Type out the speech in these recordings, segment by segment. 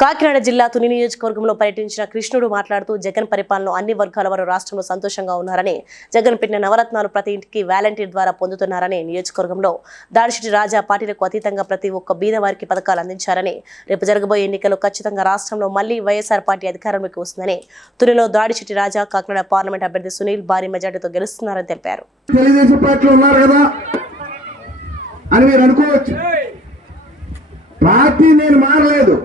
కాకినాడ జిల్లా తుని నియోజకవర్గంలో పర్యటించిన కృష్ణుడు మాట్లాడుతూ జగన్ పరిపాలన అన్ని వర్గాల వారు రాష్ట్రంలో సంతోషంగా ఉన్నారని జగన్ పెట్టిన నవరత్నాలు ప్రతి ఇంటికి వాలంటీర్ ద్వారా పొందుతున్నారని నియోజకవర్గంలో దాడిశెట్టి రాజా పార్టీలకు అతీతంగా ప్రతి ఒక్క బీద వారికి పథకాలు అందించారని రేపు జరగబోయే ఎన్నికల్లో ఖచ్చితంగా రాష్ట్రంలో మళ్ళీ వైఎస్ఆర్ పార్టీ అధికారంలోకి వస్తుందని తునిలో దాడిశెట్టి రాజా కాకినాడ పార్లమెంట్ అభ్యర్థి సునీల్ భారీ మెజార్టీతో గెలుస్తున్నారని తెలిపారు. అని మీరు అనుకోవచ్చు. పార్టీ నేను మారలేదు.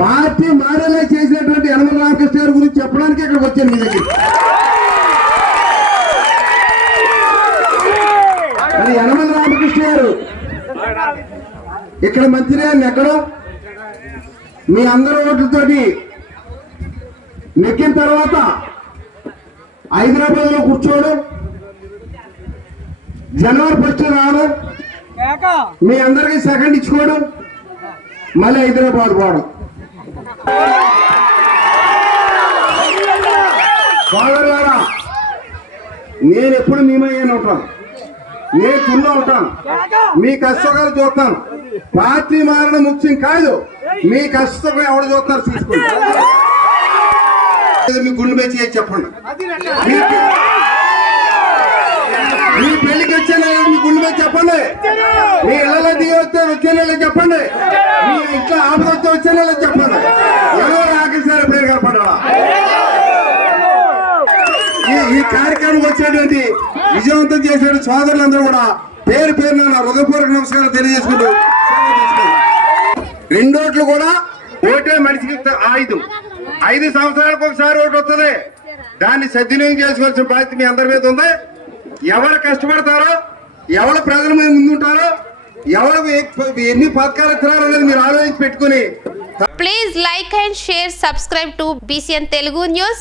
పార్టీ మారేలా చేసినటువంటి యనమల రామకృష్ణ గారి గురించి చెప్పడానికి ఇక్కడికి వచ్చాను మీ దగ్గర మరి యనమల రామకృష్ణ గారు ఇక్కడ మంత్రిగారిని ఎక్కడో మీ అందరి ఓట్లతోటి నెక్కిన తర్వాత హైదరాబాద్లో కూర్చోవడం జనవరి ఫస్ట్ రావడం మీ అందరికి సెకండ్ ఇచ్చుకోవడం మళ్ళీ హైదరాబాద్ పోవడం. సోదరులారా నేను ఎప్పుడు మీమయ్యాను ఉంటాను? నేను తుల్లో ఉంటాను. మీ కష్టకాలు చూస్తాను. పార్టీ మారడం ముఖ్యం కాదు. మీ కష్టం ఎవడు చూస్తారు చూసుకోండి. మీ గుండె మీద చేసి చెప్పండి. మీ- పెళ్ళికి వచ్చే మీ గుండె మీద చెప్పండి. మీ ఇళ్ళలో దిగి వచ్చారు వచ్చే చెప్పండి. మీ ఇంట్లో ఆపద వచ్చే నెల ఎవరు ఆఖరిసారి పేరు కనపడాలా ఈ ఈ కార్యక్రమం వచ్చేటువంటి విజయవంతం చేసిన సోదరులందరూ కూడా పేరు పేరున నా హృదయపూర్వక నమస్కారం తెలియజేసుకుంటూ రెండోట్లు కూడా ఓటే మనిషికి ఆయుధం ఐదు సంవత్సరాలకు ఒకసారి ఓటు వస్తుంది. దాన్ని సద్వినియోగం చేసుకోవాల్సిన బాధ్యత మీ అందరి మీద ఉంది. ఎవరు కష్టపడతారో ఎవరు ప్రజల మీద ముందుంటారో పెట్టుకుని please like and share subscribe to BCN Telugu news